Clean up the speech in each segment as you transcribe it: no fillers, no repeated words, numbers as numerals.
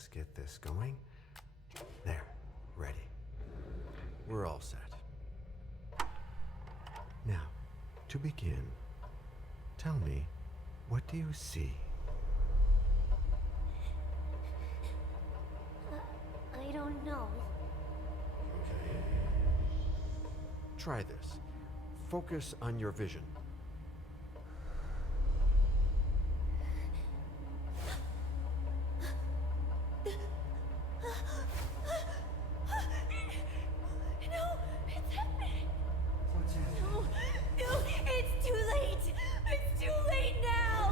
Let's get this going. There, ready. We're all set. Now, to begin, tell me, what do you see? I don't know. Okay. Try this. Focus on your vision. No, it's happening. What's happening? No, it's too late. It's too late now.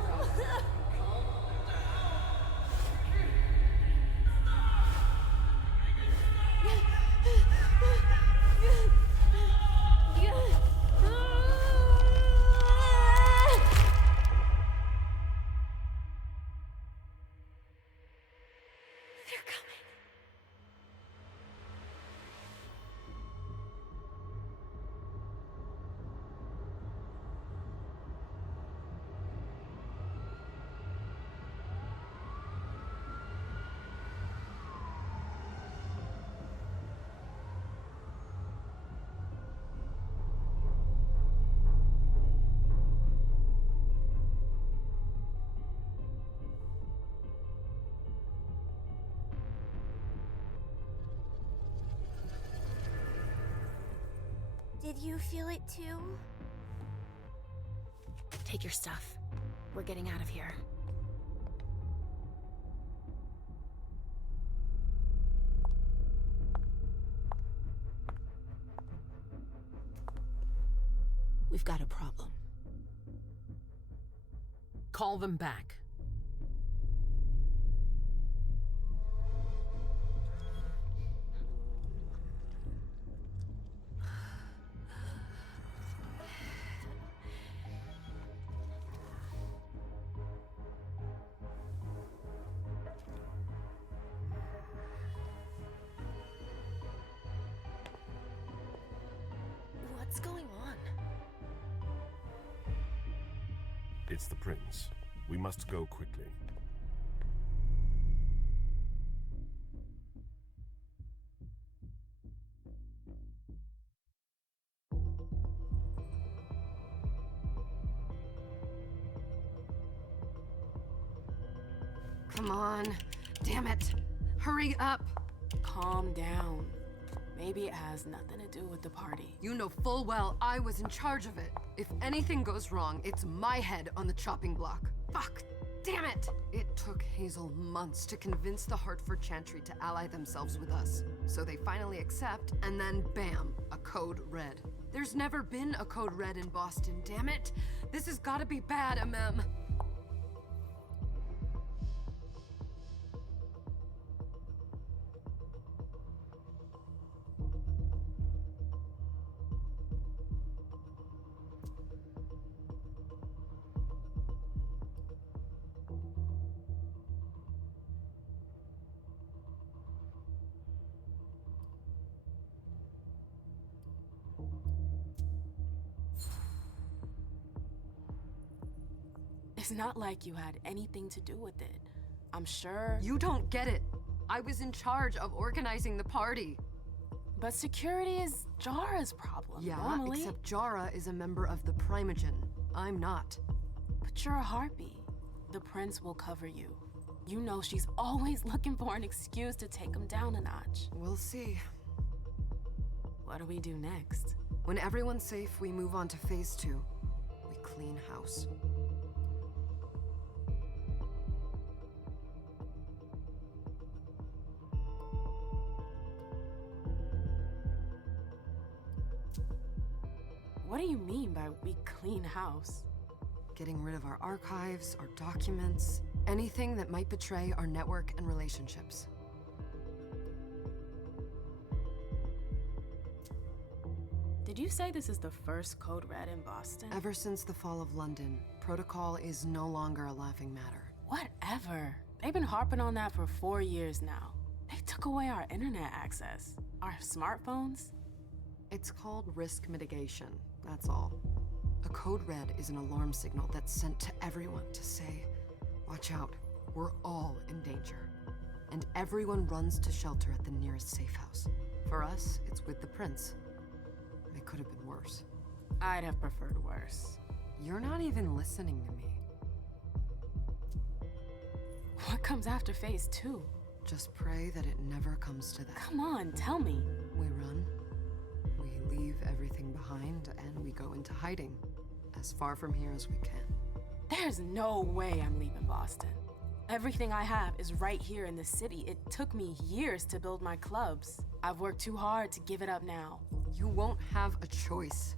They're coming. Did you feel it too? Take your stuff. We're getting out of here. We've got a problem. Call them back. What's going on? It's the prince. We must go quickly. Come on. Damn it. Hurry up. Calm down. Maybe it has nothing to do with the party. You know full well I was in charge of it. If anything goes wrong, it's my head on the chopping block. Fuck. Damn it! It took Hazel months to convince the Hartford Chantry to ally themselves with us. So they finally accept, and then bam, a code red. There's never been a code red in Boston, damn it! This has gotta be bad, MM. It's not like you had anything to do with it. I'm sure. You don't get it. I was in charge of organizing the party. But security is Jara's problem. Yeah, normally. except Jara is a member of the Primogen. I'm not. But you're a harpy. The prince will cover you. You know she's always looking for an excuse to take him down a notch. We'll see. What do we do next? When everyone's safe, we move on to phase 2. We clean house. What do you mean by we clean house? Getting rid of our archives, our documents, anything that might betray our network and relationships. Did you say this is the first code red in Boston? Ever since the fall of London, protocol is no longer a laughing matter. Whatever. They've been harping on that for 4 years now. They took away our internet access. Our smartphones. It's called risk mitigation, that's all. A code red is an alarm signal that's sent to everyone to say, watch out, we're all in danger. and everyone runs to shelter at the nearest safe house. For us, it's with the prince. It could have been worse. I'd have preferred worse. You're not even listening to me. What comes after phase 2? Just pray that it never comes to that. Come on, tell me. We run, we leave everything behind, and we go into hiding, as far from here as we can. There's no way I'm leaving Boston. Everything I have is right here in the city. It took me years to build my clubs. I've worked too hard to give it up now. You won't have a choice.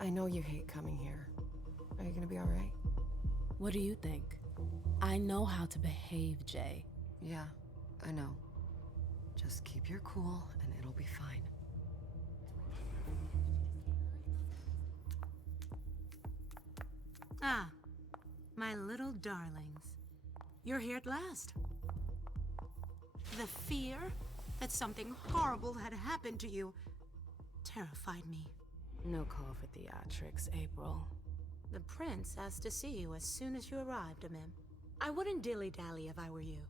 I know you hate coming here. Are you gonna be all right? What do you think? I know how to behave, Jay. Yeah, I know. Just keep your cool and it'll be fine. Ah, my little darlings. You're here at last. The fear that something horrible had happened to you terrified me. No call for theatrics, April. The prince asked to see you as soon as you arrived, Amim. I wouldn't dilly-dally if I were you.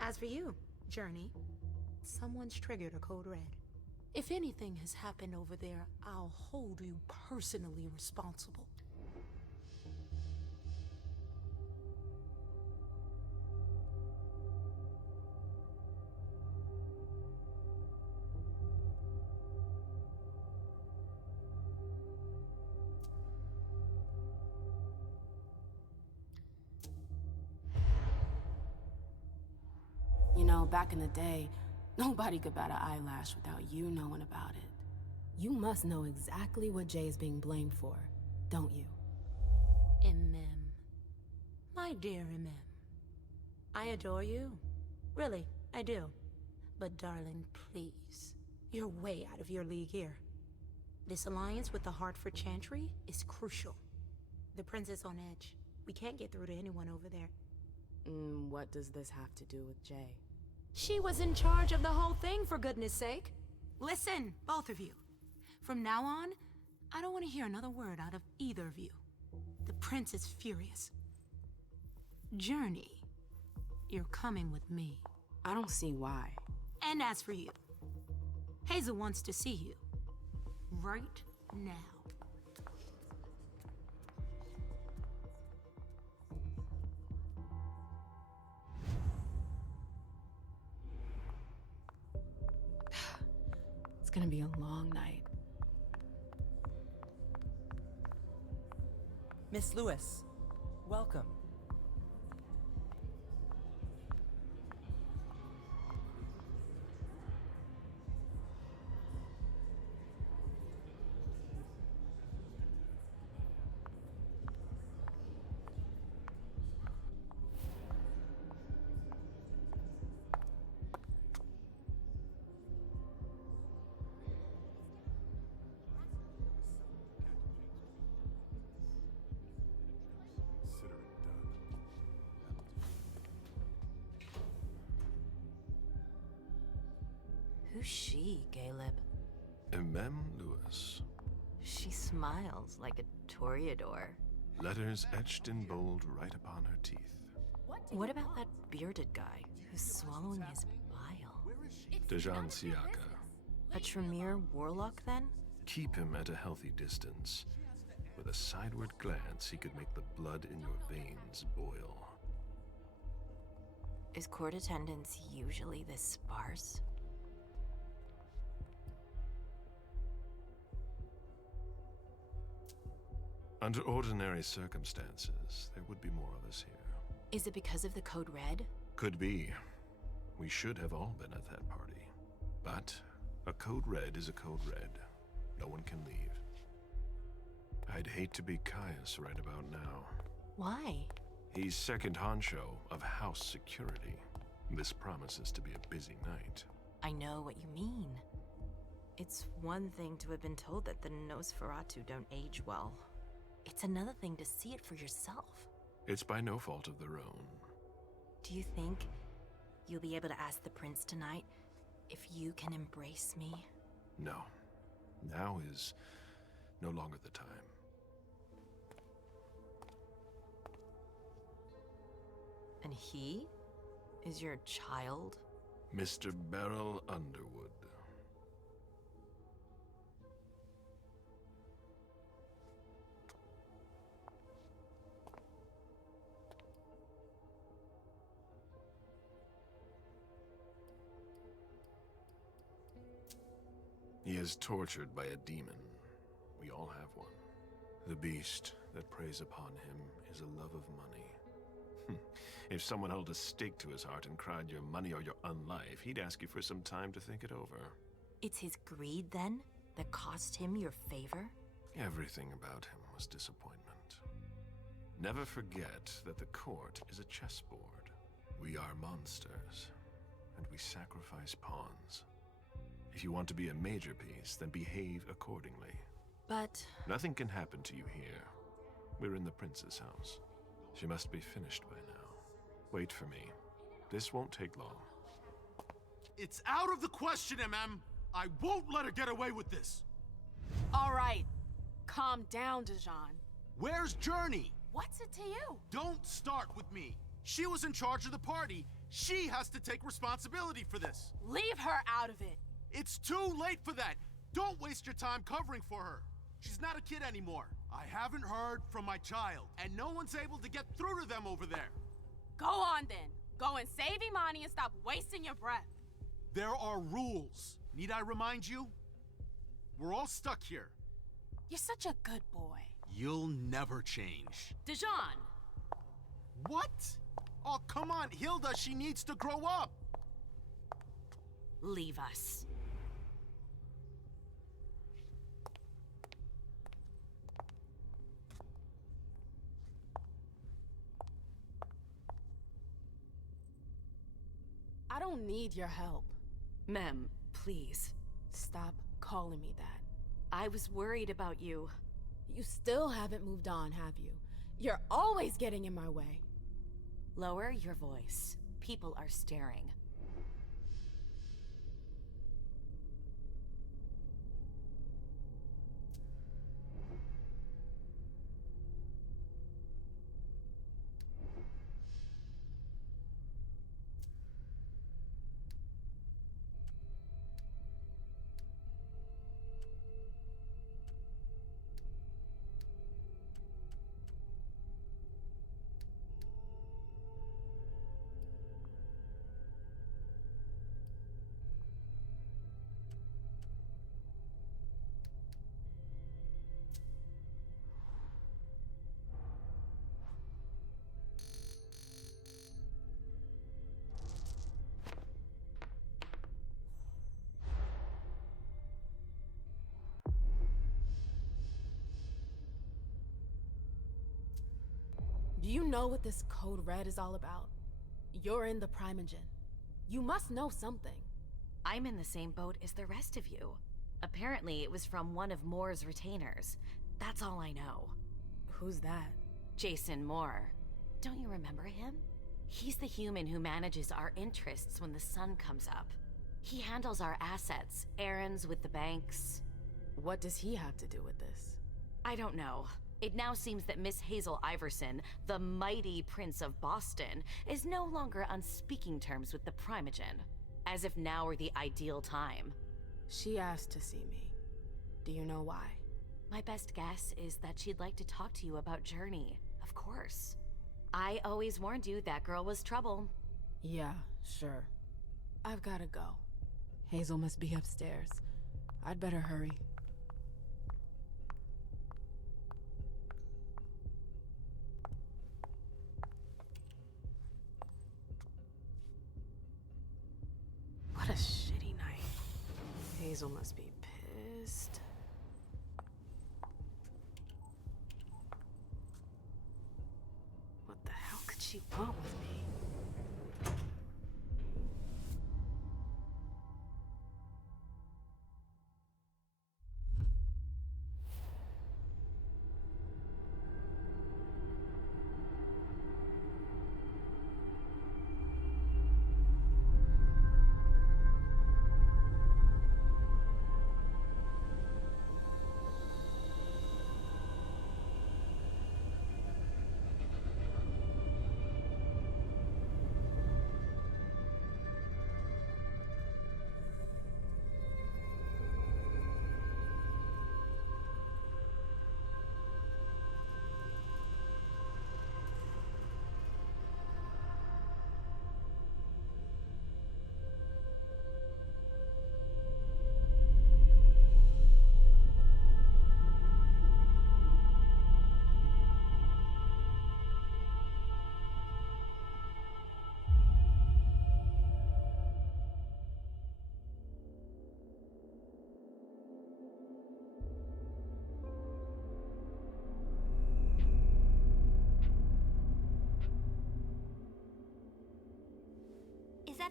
As for you, Journey, someone's triggered a code red. If anything has happened over there, I'll hold you personally responsible. You know, back in the day, nobody could bat an eyelash without you knowing about it. You must know exactly what Jay is being blamed for, don't you? Imem. My dear Imem. I adore you. Really, I do. But darling, please. You're way out of your league here. This alliance with the Hartford Chantry is crucial. The prince is on edge. We can't get through to anyone over there. What does this have to do with Jay? She was in charge of the whole thing, for goodness sake. Listen, both of you. From now on, I don't want to hear another word out of either of you. The prince is furious. Journey, you're coming with me. I don't see why. And as for you, Hazel wants to see you. Right now. It's gonna be a long night. Miss Lewis, welcome. Who's she, Caleb? Mem Lewis. She smiles like a toreador. Letters etched in bold right upon her teeth. What about that bearded guy who's swallowing his bile? Dejan Siaka. A Tremere warlock, then? Keep him at a healthy distance. With a sideward glance, he could make the blood in your veins boil. Is court attendance usually this sparse? Under ordinary circumstances, there would be more of us here. Is it because of the Code Red? Could be. We should have all been at that party. But a Code Red is a Code Red. No one can leave. I'd hate to be Caius right about now. Why? He's second honcho of house security. This promises to be a busy night. I know what you mean. It's one thing to have been told that the Nosferatu don't age well. It's another thing to see it for yourself. It's by no fault of their own. Do you think you'll be able to ask the prince tonight if you can embrace me? No. Now is no longer the time. And he is your child? Mr. Beryl Underwood. He is tortured by a demon. We all have one. The beast that preys upon him is a love of money. If someone held a stake to his heart and cried your money or your unlife, he'd ask you for some time to think it over. It's his greed, then, that cost him your favor? Everything about him was disappointment. Never forget that the court is a chessboard. We are monsters, and we sacrifice pawns. If you want to be a major piece, then behave accordingly. But... Nothing can happen to you here. We're in the prince's house. She must be finished by now. Wait for me. This won't take long. It's out of the question, MM! I won't let her get away with this! All right. Calm down, Dijon. Where's Journey? What's it to you? Don't start with me. She was in charge of the party. She has to take responsibility for this. Leave her out of it. It's too late for that. Don't waste your time covering for her. She's not a kid anymore. I haven't heard from my child, and no one's able to get through to them over there. Go on then. Go and save Imani and stop wasting your breath. There are rules. Need I remind you? We're all stuck here. You're such a good boy. You'll never change. Dijon! What? Oh, come on, Hilda, she needs to grow up. leave us. I don't need your help. Mem, please. Stop calling me that. I was worried about you. You still haven't moved on, have you? You're always getting in my way. Lower your voice. People are staring. Do you know what this Code Red is all about? You're in the Primogen. You must know something. I'm in the same boat as the rest of you. Apparently, it was from one of Moore's retainers. That's all I know. Who's that? Jason Moore. Don't you remember him? He's the human who manages our interests when the sun comes up. He handles our assets, errands with the banks. What does he have to do with this? I don't know. It now seems that Miss Hazel Iverson, the mighty Prince of Boston, is no longer on speaking terms with the Primogen. As if now were the ideal time. She asked to see me. Do you know why? My best guess is that she'd like to talk to you about Journey, of course. I always warned you that girl was trouble. Yeah, sure. I've gotta go. Hazel must be upstairs. I'd better hurry. What a shitty night. Hazel must be pissed. What the hell could she want with me?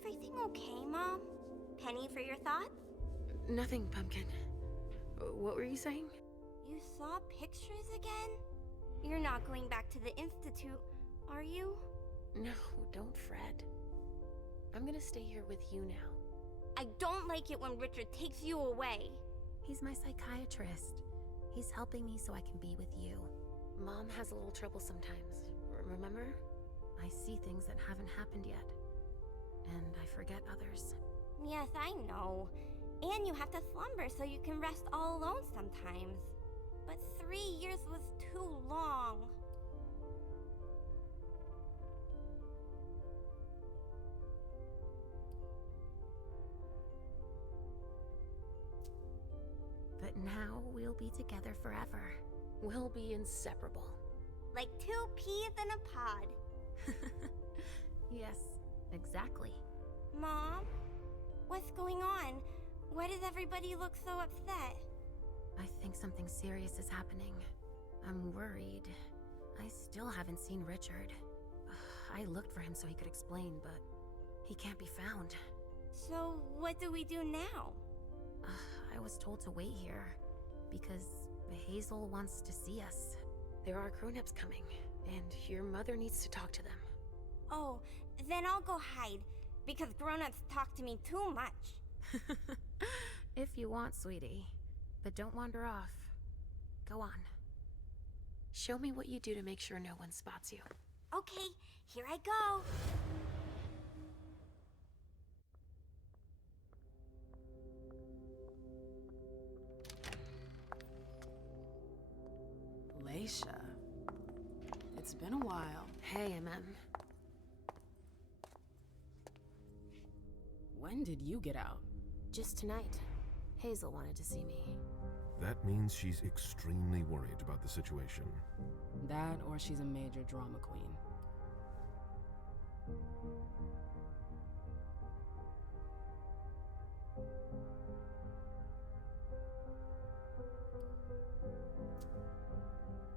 everything okay, Mom? Penny for your thoughts? Nothing, Pumpkin. What were you saying? You saw pictures again? You're not going back to the Institute, are you? No, don't fret. I'm gonna stay here with you now. I don't like it when Richard takes you away. He's my psychiatrist. He's helping me so I can be with you. Mom has a little trouble sometimes, remember? I see things that haven't happened yet. And I forget others. Yes, I know. And you have to slumber so you can rest all alone sometimes. But 3 years was too long. But now we'll be together forever. We'll be inseparable. Like 2 peas in a pod. Yes, exactly. Mom? What's going on? Why does everybody look so upset? I think something serious is happening. I'm worried. I still haven't seen Richard. I looked for him so he could explain, but he can't be found. So, what do we do now? I was told to wait here because Hazel wants to see us. There are grown-ups coming, and your mother needs to talk to them. Oh, then I'll go hide, because grown-ups talk to me too much. If you want, sweetie. But don't wander off. Go on. Show me what you do to make sure no one spots you. Okay, here I go. Leisha. It's been a while. Hey, MM. When did you get out? Just tonight. Hazel wanted to see me. That means she's extremely worried about the situation. That or she's a major drama queen.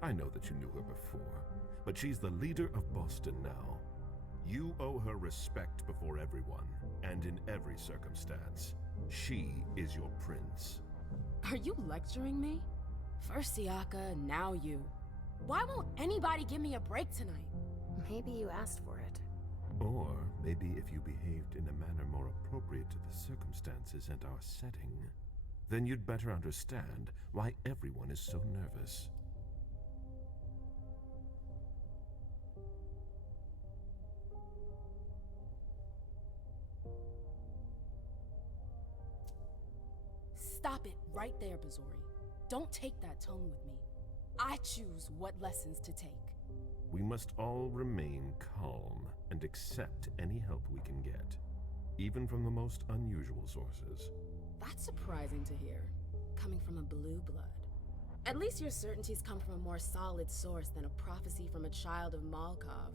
I know that you knew her before, but she's the leader of Boston now. You owe her respect before everyone, and in every circumstance. She is your prince. Are you lecturing me? First Siaka, now you. Why won't anybody give me a break tonight? Maybe you asked for it. Or maybe if you behaved in a manner more appropriate to the circumstances and our setting, then you'd better understand why everyone is so nervous. Stop it right there, Bazori. Don't take that tone with me. I choose what lessons to take. We must all remain calm and accept any help we can get, even from the most unusual sources. That's surprising to hear, coming from a blue blood. At least your certainties come from a more solid source than a prophecy from a child of Malkov.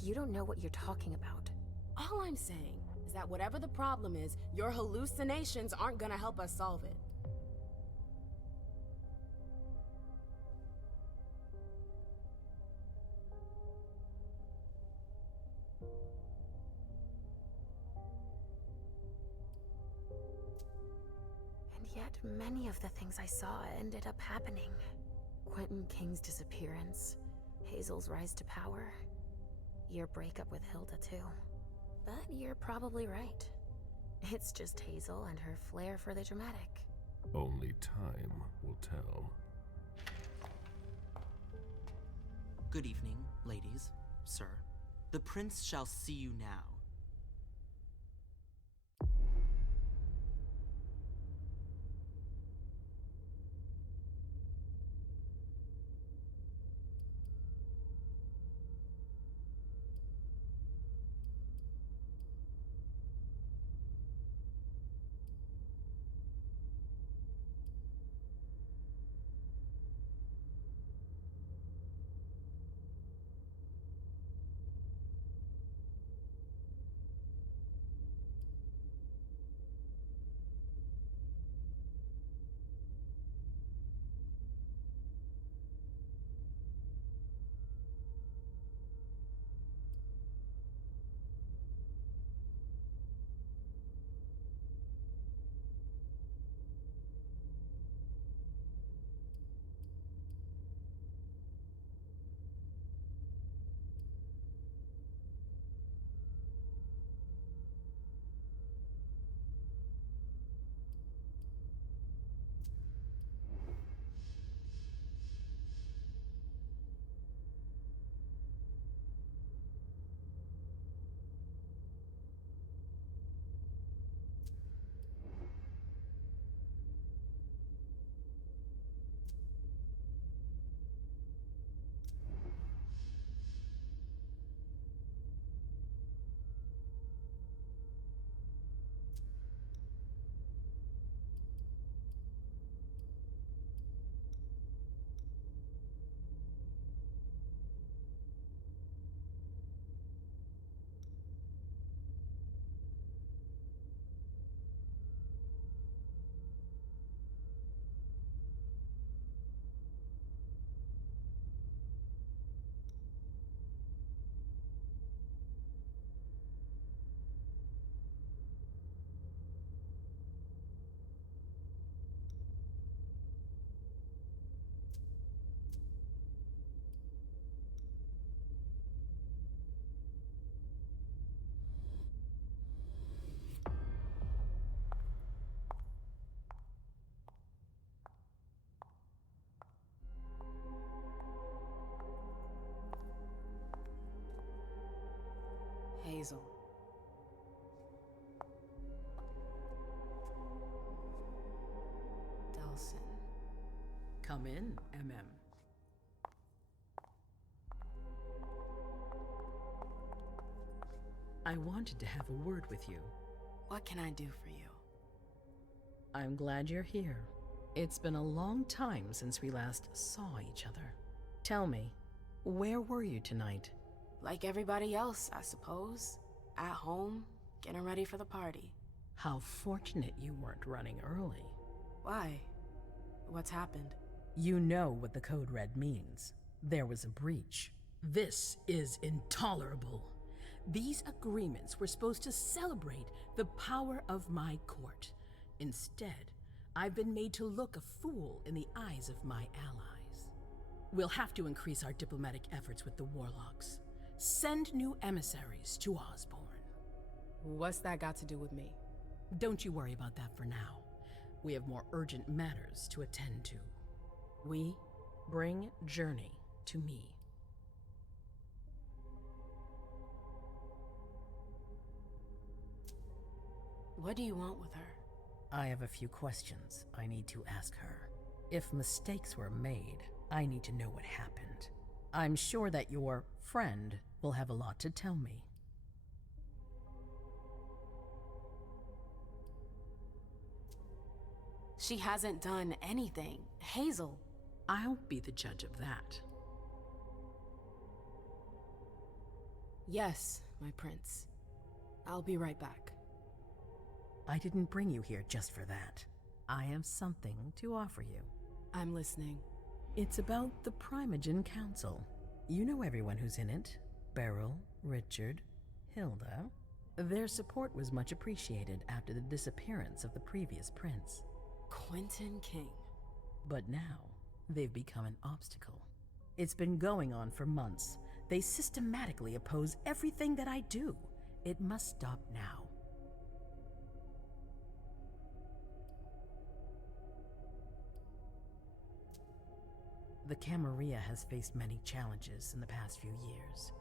You don't know what you're talking about. All I'm saying is that whatever the problem is, your hallucinations aren't gonna help us solve it. And yet, many of the things I saw ended up happening. Quentin King's disappearance, Hazel's rise to power, your breakup with Hilda too. But you're probably right. It's just Hazel and her flair for the dramatic. Only time will tell. Good evening, ladies, sir. The prince shall see you now. Hazel. Delsin. Come in, MM. I wanted to have a word with you. What can I do for you? I'm glad you're here. It's been a long time since we last saw each other. Tell me, where were you tonight? Like everybody else, I suppose. At home, getting ready for the party. How fortunate you weren't running early. Why? What's happened? You know what the Code Red means. There was a breach. This is intolerable. These agreements were supposed to celebrate the power of my court. Instead, I've been made to look a fool in the eyes of my allies. We'll have to increase our diplomatic efforts with the Warlocks. Send new emissaries to Osborne. What's that got to do with me? Don't you worry about that for now. We have more urgent matters to attend to. We bring Journey to me. What do you want with her? I have a few questions I need to ask her. If mistakes were made, I need to know what happened. I'm sure that your friend will have a lot to tell me. She hasn't done anything. Hazel. I'll be the judge of that. Yes, my prince. I'll be right back. I didn't bring you here just for that. I have something to offer you. I'm listening. It's about the Primogen Council. You know everyone who's in it. Beryl, Richard, Hilda. Their support was much appreciated after the disappearance of the previous prince. Quentin King. But now, they've become an obstacle. It's been going on for months. They systematically oppose everything that I do. It must stop now. The Camarilla has faced many challenges in the past few years.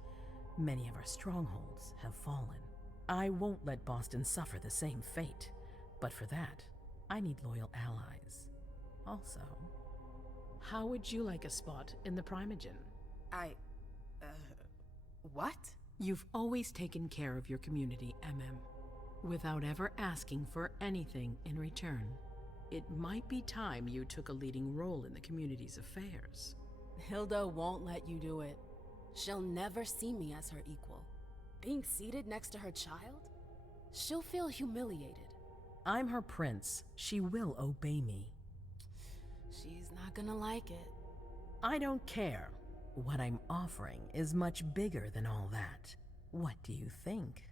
Many of our strongholds have fallen. I won't let Boston suffer the same fate, but for that, I need loyal allies. Also, how would you like a spot in the Primogen? What? You've always taken care of your community, without ever asking for anything in return. It might be time you took a leading role in the community's affairs. Hilda won't let you do it. She'll never see me as her equal. Being seated next to her child? She'll feel humiliated. I'm her prince. She will obey me. She's not gonna like it. I don't care. What I'm offering is much bigger than all that. What do you think?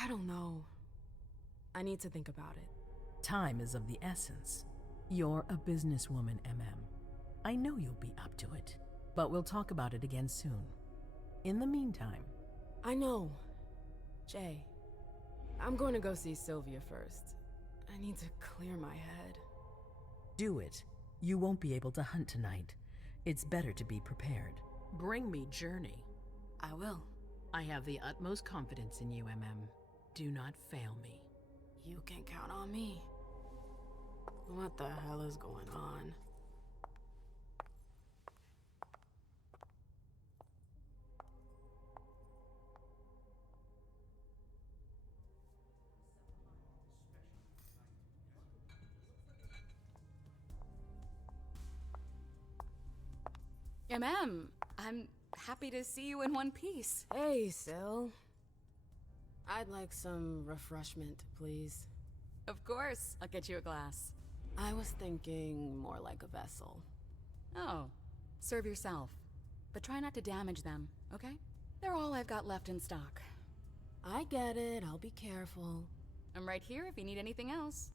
I don't know. I need to think about it. Time is of the essence. You're a businesswoman, I know you'll be up to it, but we'll talk about it again soon. In the meantime... I know. Jay, I'm going to go see Sylvia first. I need to clear my head. Do it. You won't be able to hunt tonight. It's better to be prepared. Bring me Journey. I will. I have the utmost confidence in you, Do not fail me. You can count on me. What the hell is going on? I'm happy to see you in one piece. Hey, Syl. I'd like some refreshment, please. Of course, I'll get you a glass. I was thinking more like a vessel. Oh, serve yourself. But try not to damage them, okay? They're all I've got left in stock. I get it, I'll be careful. I'm right here if you need anything else.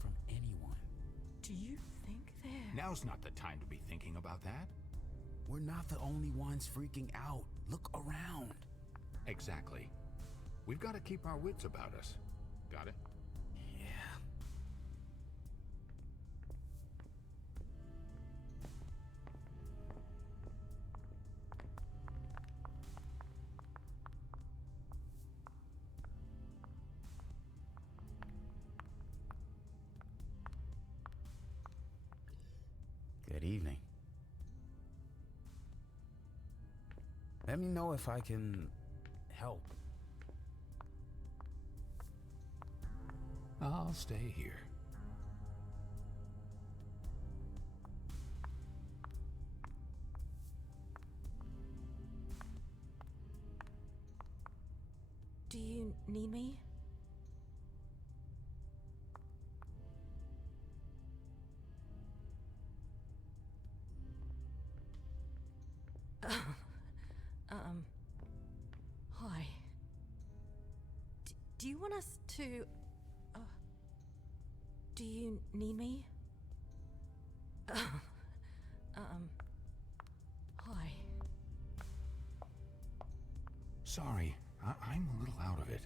From anyone. Do you think they're... Now's not the time to be thinking about that. We're not the only ones freaking out. Look around. Exactly. We've got to keep our wits about us. Got it? Yeah. Good evening. Let me know if I can help. I'll stay here. Do you need me? Hi. Do you want us to... do you need me? Hi. Sorry, I'm a little out of it.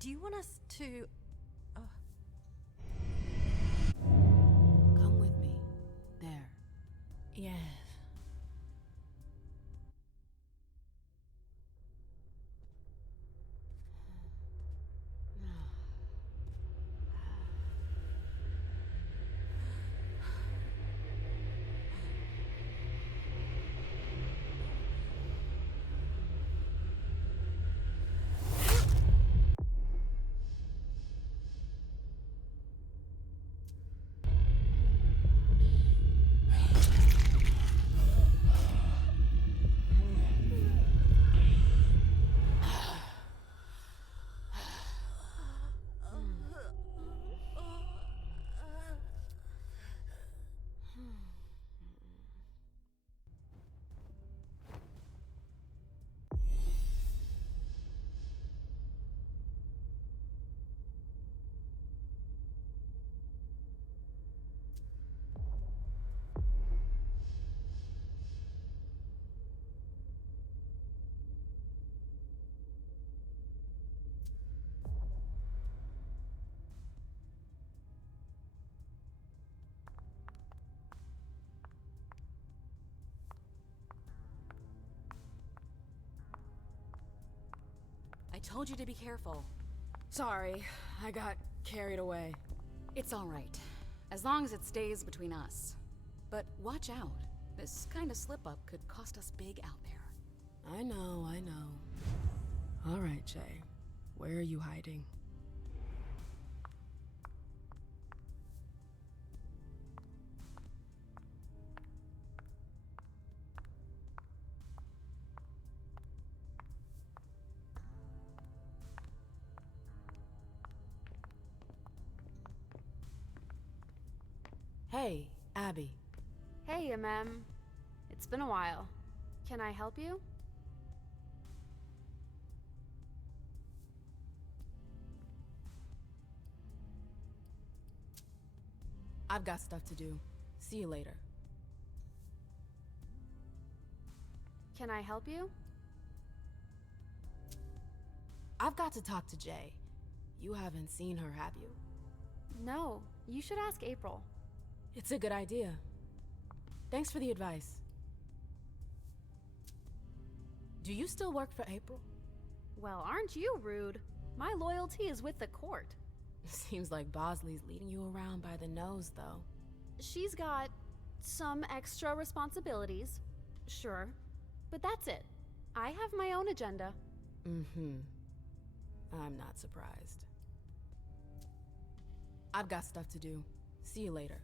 Do you want us to... Come with me. There. Yes. I told you to be careful. Sorry, I got carried away. It's all right, as long as it stays between us. But watch out. This kind of slip-up could cost us big out there. I know. All right, Jay. Where are you hiding? Hey, Abby. Hey, Mem. It's been a while. Can I help you? I've got stuff to do. See you later. Can I help you? I've got to talk to Jay. You haven't seen her, have you? No, you should ask April. It's a good idea. Thanks for the advice. Do you still work for April? Well, aren't you rude? My loyalty is with the court. Seems like Bosley's leading you around by the nose, though. She's got some extra responsibilities, sure, but that's it. I have my own agenda. Mm-hmm. I'm not surprised. I've got stuff to do. See you later.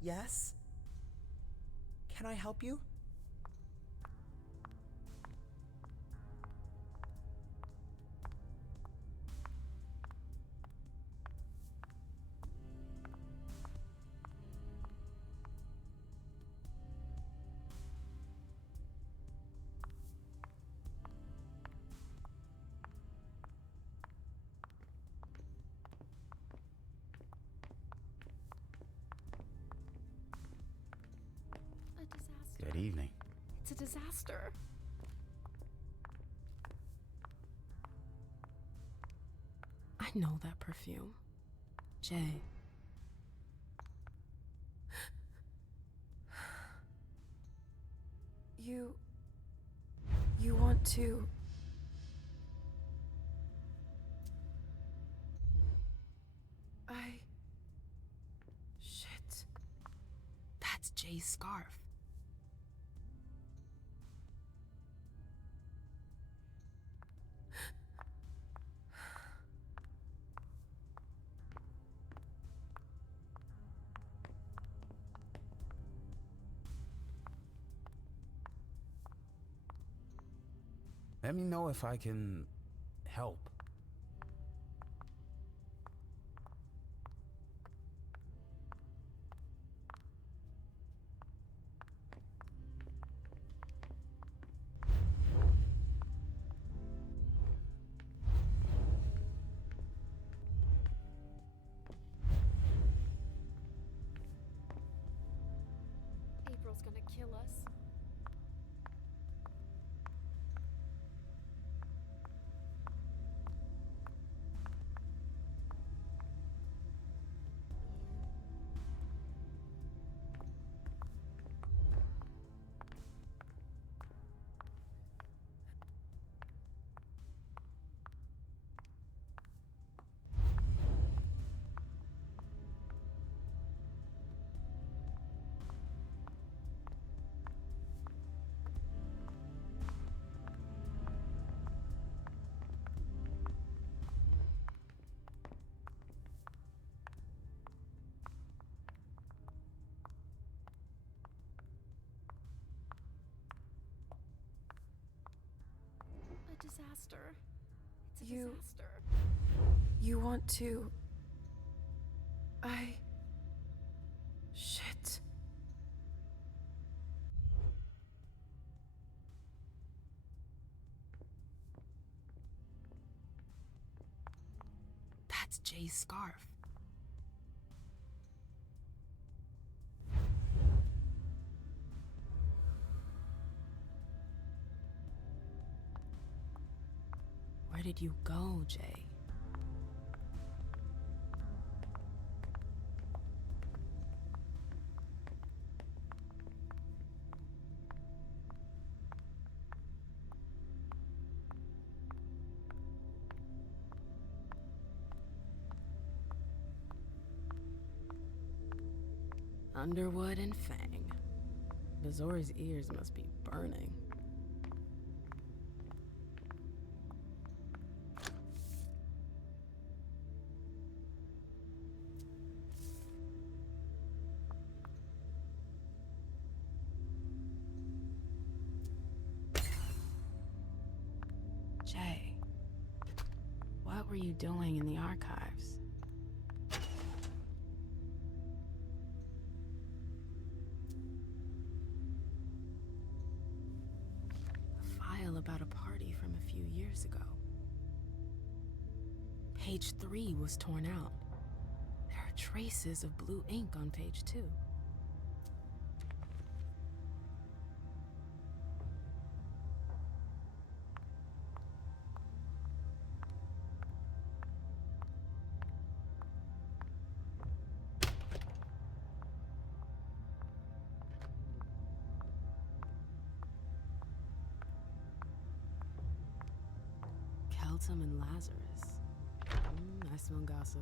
Yes? Can I help you? A disaster. Good evening. It's a disaster. I know that perfume. Jay. You want to... Shit. That's Jay's scarf. Let me know if I can help. April's gonna kill us. A disaster. It's a disaster. You want to... Shit. That's Jay's scarf. Where did you go, Jay? Underwood and Fang. Bazori's ears must be burning. Jay, what were you doing in the archives? years ago. Page 3 was torn out. There are traces of blue ink on page 2. Keltum and Lazarus. I smell gossip.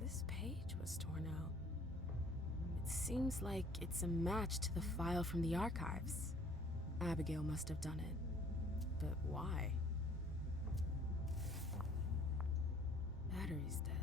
This page was torn out. It seems like it's a match to the file from the archives. Abigail must have done it. But why? Battery's dead.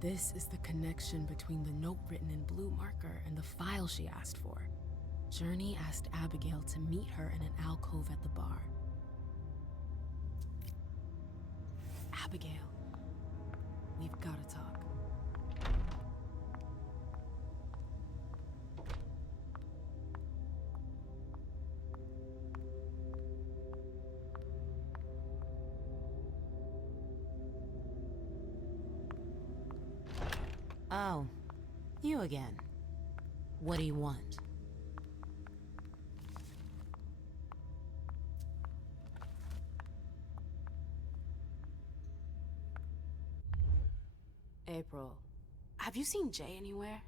This is the connection between the note written in blue marker and the file she asked for. Journey asked Abigail to meet her in an alcove at the bar. Abigail, we've got to talk. Oh, you again. What do you want? April, have you seen Jay anywhere?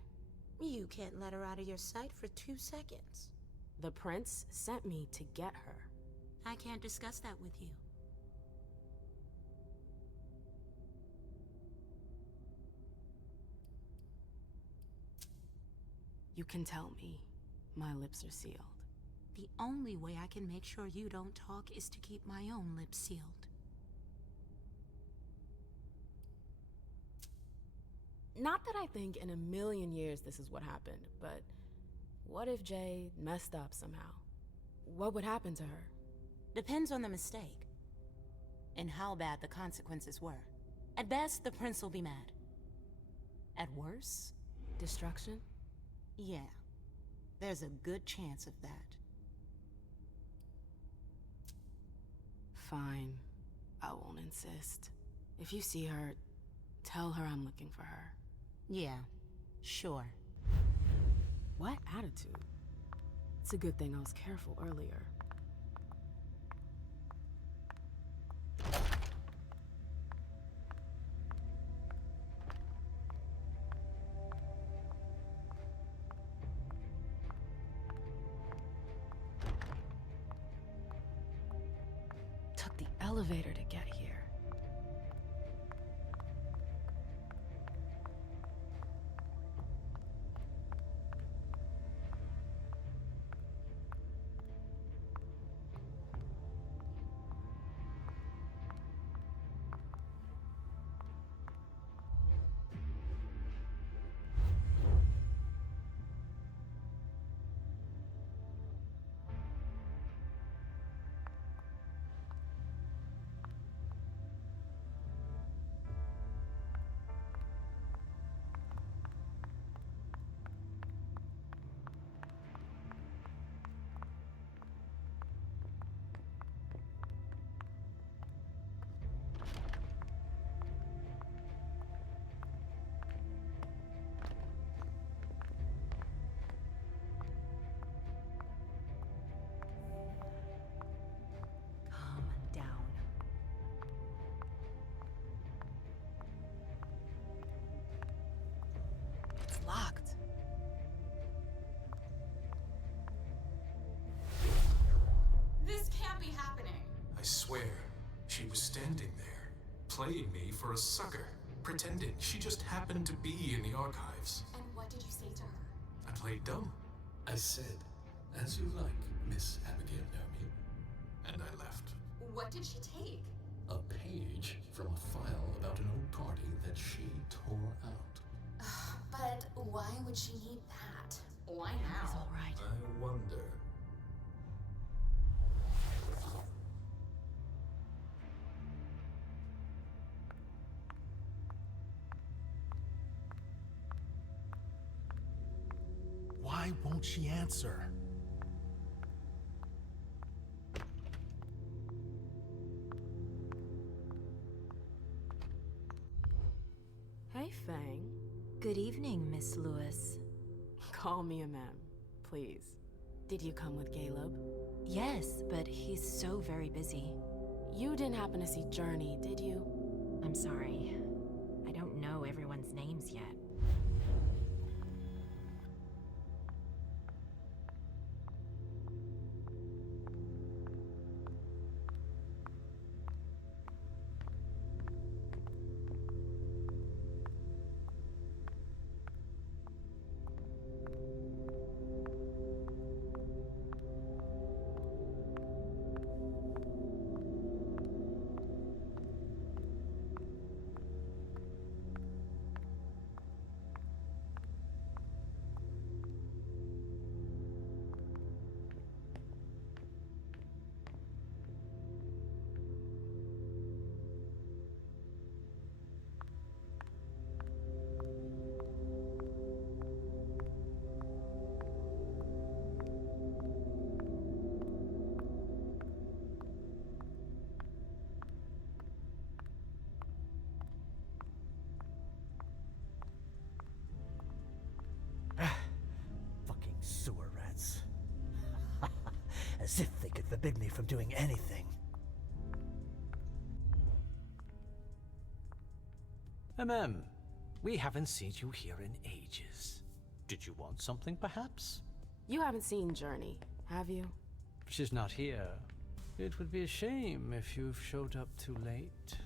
You can't let her out of your sight for 2 seconds. The prince sent me to get her. I can't discuss that with you. You can tell me. My lips are sealed. The only way I can make sure you don't talk is to keep my own lips sealed. Not that I think in a million years this is what happened, but what if Jay messed up somehow? What would happen to her? Depends on the mistake. And how bad the consequences were. At best, the prince will be mad. At worst, destruction? Yeah. There's a good chance of that. Fine. I won't insist. If you see her, tell her I'm looking for her. Yeah, sure. What attitude? It's a good thing I was careful earlier. Took the elevator to get here. Locked. playing me for a sucker, pretending she just happened to be in the archives. And what did you say to her? I played dumb. I said, "As you like, Miss Abigail Naomi," and I left. What did she take? A page from a file about an old party that she tore out. But why would she need that? Why now? He's all right. I wonder. Why won't she answer? Hey, Fang. Good evening, Miss Lewis. Call me a ma'am, please. Did you come with Caleb? Yes, but he's so very busy. You didn't happen to see Journey, did you? I'm sorry. I don't know everyone's names yet. Fucking sewer rats. As if they could forbid me from doing anything. We haven't seen you here in ages. Did you want something, perhaps? You haven't seen Journey, have you? She's not here. It would be a shame if you've showed up too late.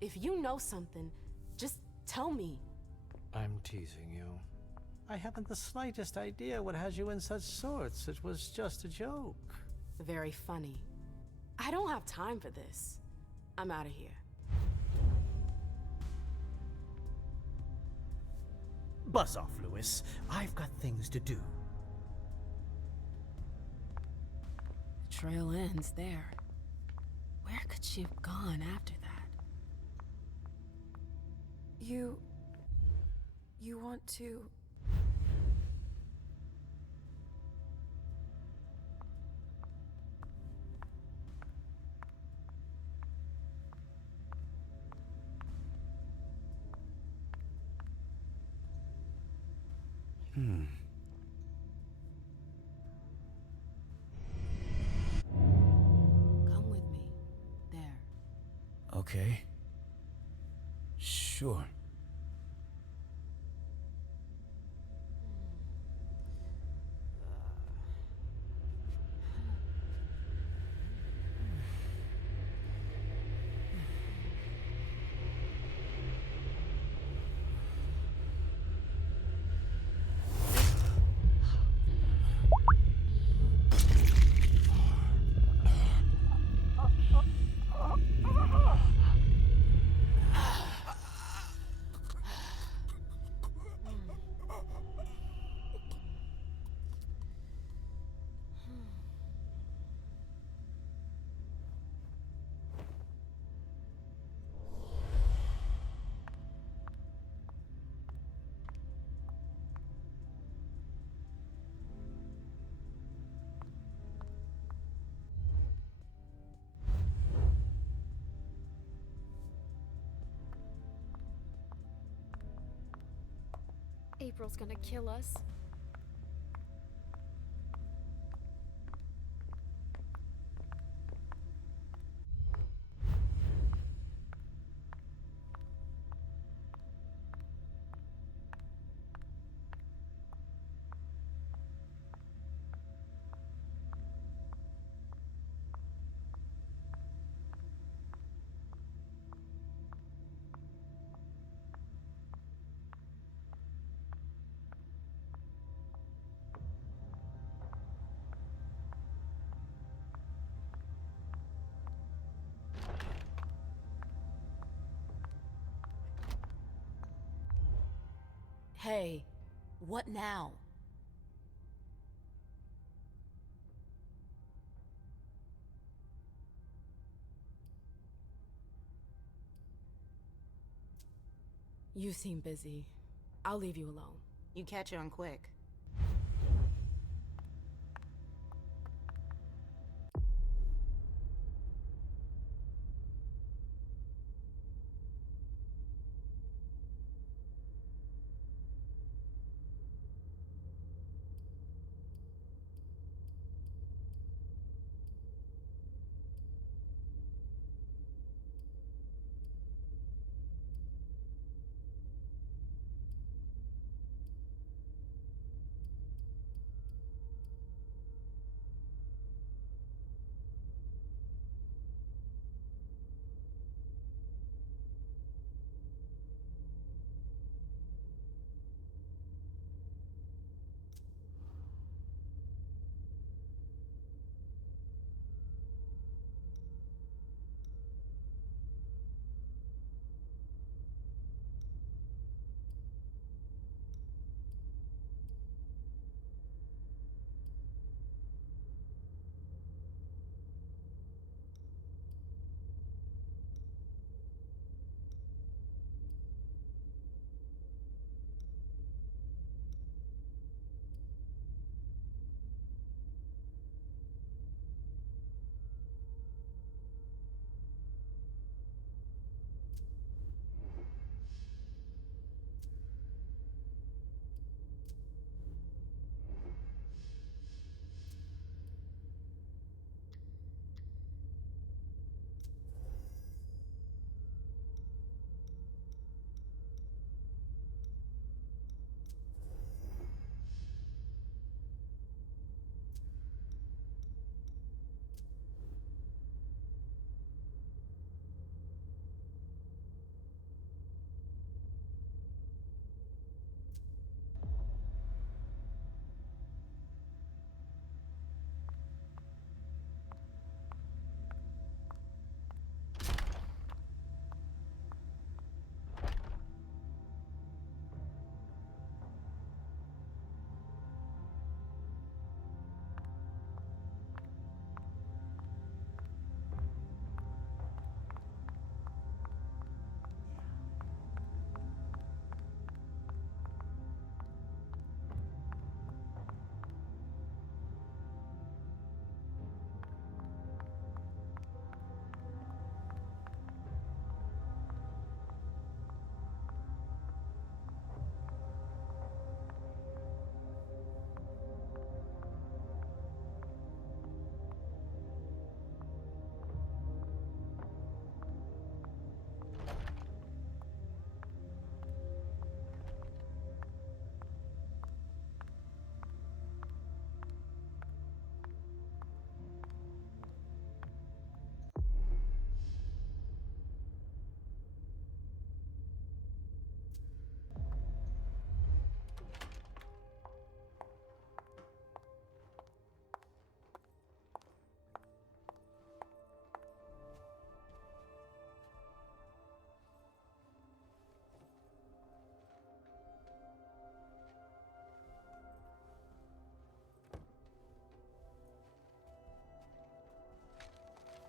If you know something, just tell me. I'm teasing you. I haven't the slightest idea what has you in such sorts. It was just a joke. Very funny. I don't have time for this. I'm out of here. Buzz off, Lewis. I've got things to do. The trail ends there. Where could she have gone after that? You want to... Come with me. There. Okay. Sure. April's gonna kill us. Hey, what now? You seem busy. I'll leave you alone. You catch on quick.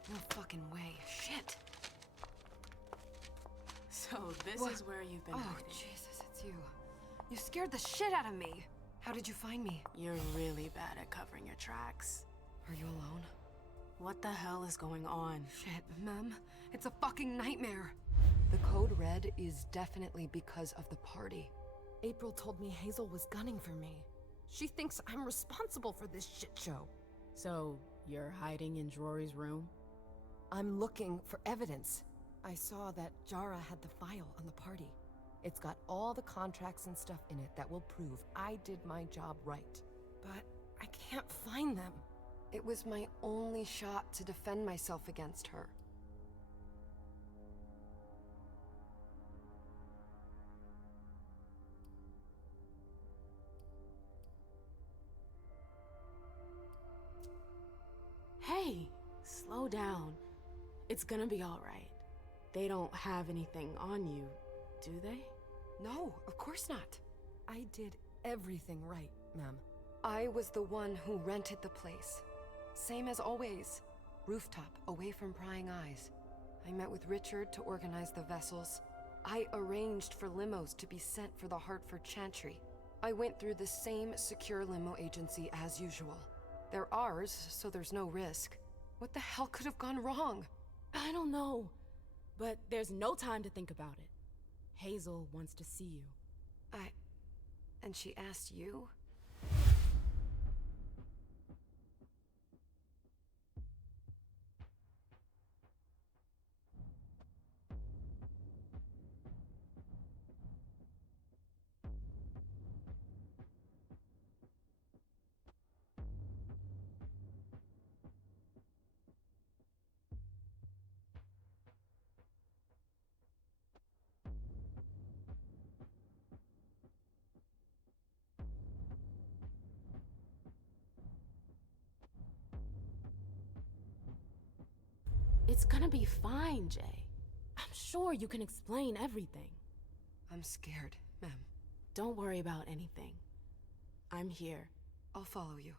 No fucking way. Shit. So this is where you've been Oh, hiding. Jesus, it's you. You scared the shit out of me. How did you find me? You're really bad at covering your tracks. Are you alone? What the hell is going on? Shit, Mem. It's a fucking nightmare. The code red is definitely because of the party. April told me Hazel was gunning for me. She thinks I'm responsible for this shit show. So, you're hiding in Drury's room? I'm looking for evidence. I saw that Jara had the file on the party. It's got all the contracts and stuff in it that will prove I did my job right. But I can't find them. It was my only shot to defend myself against her. Hey, slow down. It's gonna be all right. They don't have anything on you, do they? No, of course not. I did everything right, ma'am. I was the one who rented the place. Same as always. Rooftop, away from prying eyes. I met with Richard to organize the vessels. I arranged for limos to be sent for the Hartford Chantry. I went through the same secure limo agency as usual. They're ours, so there's no risk. What the hell could have gone wrong? I don't know, but there's no time to think about it. Hazel wants to see you. And she asked you? It's gonna be fine, Jay. I'm sure you can explain everything. I'm scared, ma'am. Don't worry about anything. I'm here. I'll follow you.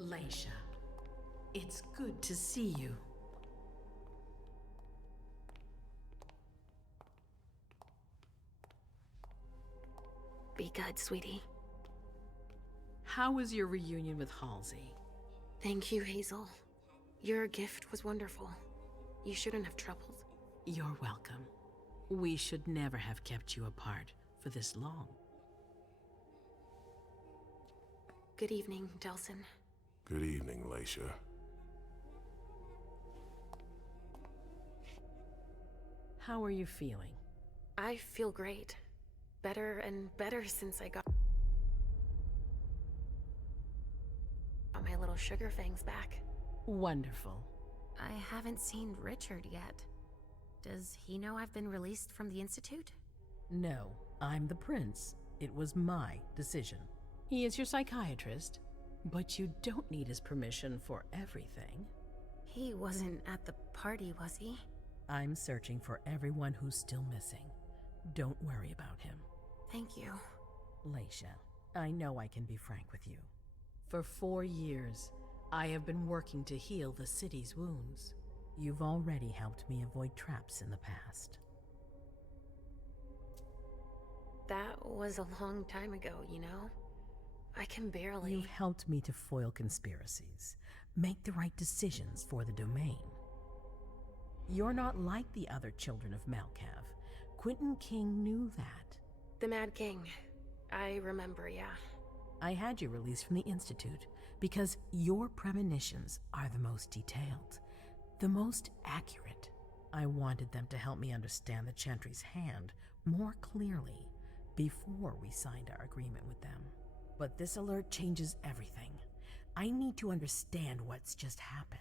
Leisha, it's good to see you. Be good, sweetie. How was your reunion with Halsey? Thank you, Hazel. Your gift was wonderful. You shouldn't have troubled. You're welcome. We should never have kept you apart for this long. Good evening, Delsin. Good evening, Leisha. How are you feeling? I feel great. Better and better since I got my little sugar fangs back. Wonderful. I haven't seen Richard yet. Does he know I've been released from the Institute? No, I'm the prince. It was my decision. He is your psychiatrist, but you don't need his permission for everything. He wasn't at the party, was he? I'm searching for everyone who's still missing. Don't worry about him. Thank you. Leisha, I know I can be frank with you. For 4 years, I have been working to heal the city's wounds. You've already helped me avoid traps in the past. That was a long time ago, you know? I can barely... You've helped me to foil conspiracies, make the right decisions for the domain. You're not like the other children of Malkav. Quentin King knew that. The Mad King. I remember, yeah. I had you released from the Institute because your premonitions are the most detailed, the most accurate. I wanted them to help me understand the Chantry's hand more clearly before we signed our agreement with them. But this alert changes everything. I need to understand what's just happened.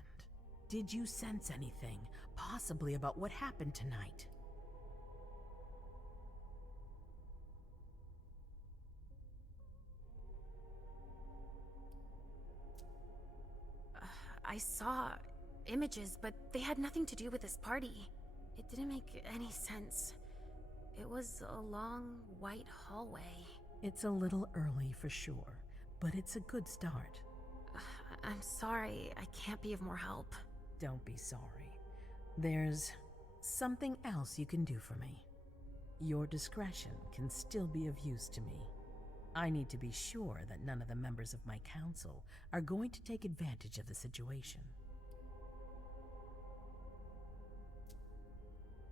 Did you sense anything, possibly about what happened tonight? I saw images, but they had nothing to do with this party. It didn't make any sense. It was a long, white hallway. It's a little early for sure, but it's a good start. I'm sorry, I can't be of more help. Don't be sorry. There's something else you can do for me. Your discretion can still be of use to me. I need to be sure that none of the members of my council are going to take advantage of the situation.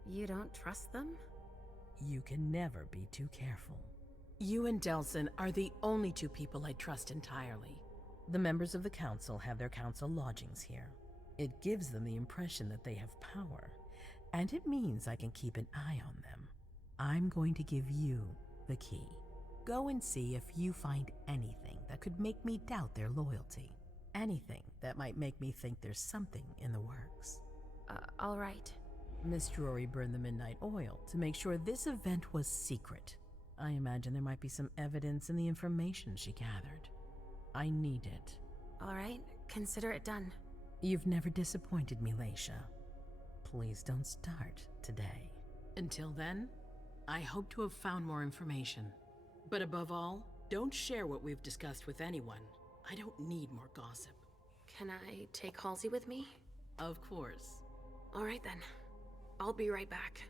You don't trust them? You can never be too careful. You and Delson are the only two people I trust entirely. The members of the council have their council lodgings here. It gives them the impression that they have power, and it means I can keep an eye on them. I'm going to give you the key. Go and see if you find anything that could make me doubt their loyalty. Anything that might make me think there's something in the works. All right. Miss Drury burned the midnight oil to make sure this event was secret. I imagine there might be some evidence in the information she gathered. I need it. All right, consider it done. You've never disappointed me, Leisha. Please don't start today. Until then, I hope to have found more information. But above all, don't share what we've discussed with anyone. I don't need more gossip. Can I take Halsey with me? Of course. All right then. I'll be right back.